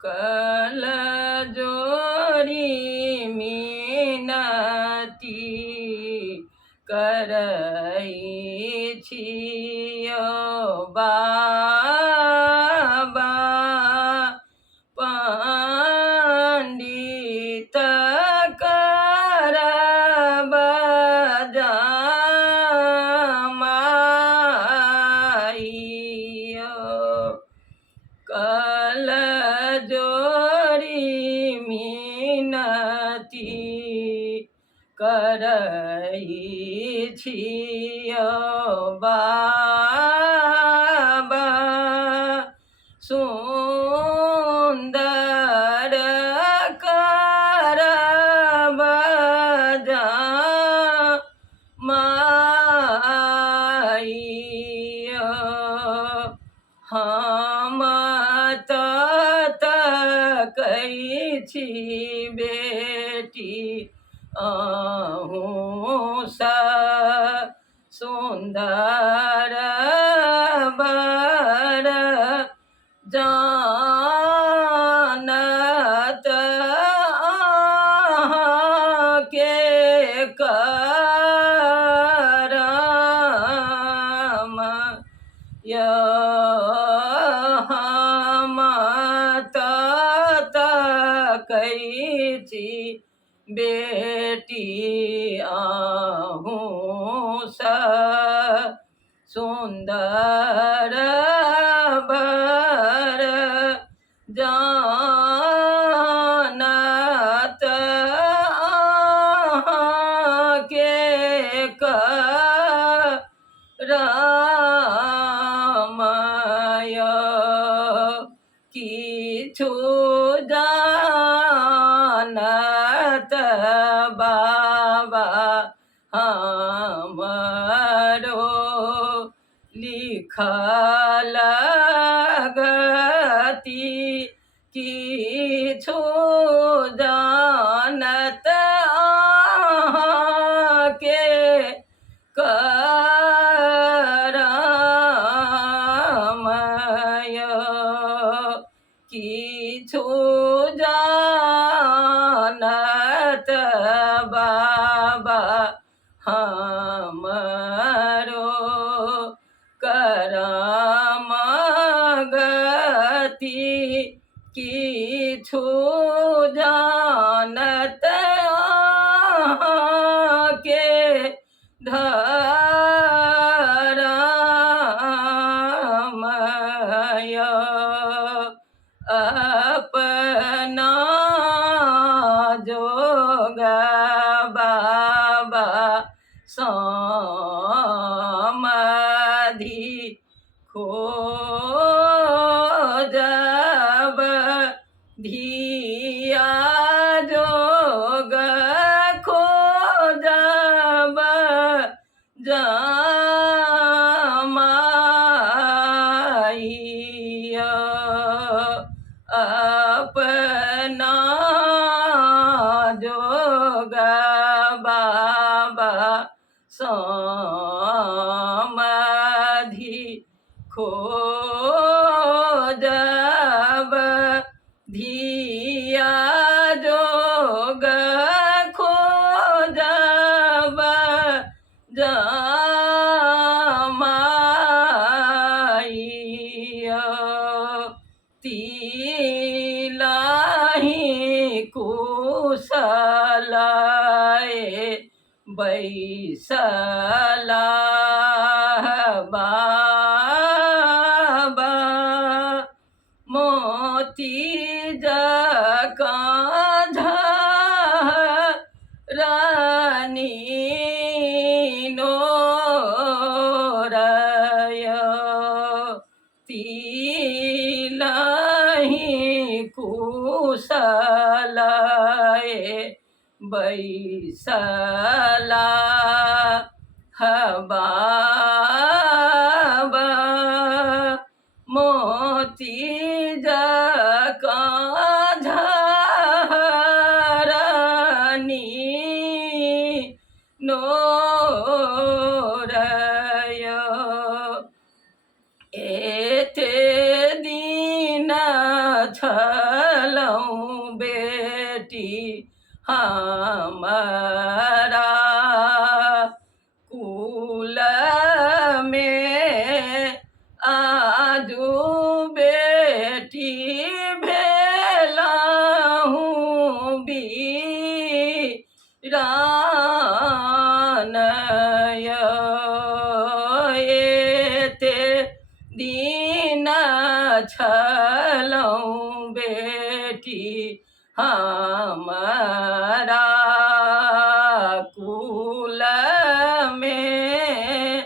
कल जोड़ी मीनती करै छियो बाबा, पंडित करब जमाइयो। कल जोड़ी मीनती करै छियो बाबा, सुन्दर करब जमाइयो। हम तकै छी बेटी अहूँ सँ सुन्दर बर, जानत अहाँके करम य। हम तकै छी बेटी अहूँ सँ सुन्दर बर, जानत अहाँके करम य। किछु जानत बाबा हमरो लिखल गति, किछु जानत अहाँके करम य। किछु जानत बाबा हमरो करम गति, किछु जानत अहाँके धरम य। अपना जोग बाबा समाधि खोजब, धिया जोग खोजब जमाइयो। अपना जोग बाबा समाधि खोजब, धिया जोग खोजब जमाइयो। तिलाहि कुशल बैसला बाबा, मोती जकाँ झरनी नोरय। तिलाहि कुशल बैसला बाबा, मोती जकाँ झरनी नोरय। एते दिन छ छलऊँ बेटी हमारा कुल में आजू बेटी भेलहूँ वीरान एते दिन छलऊँ बेटी हमारा कुल में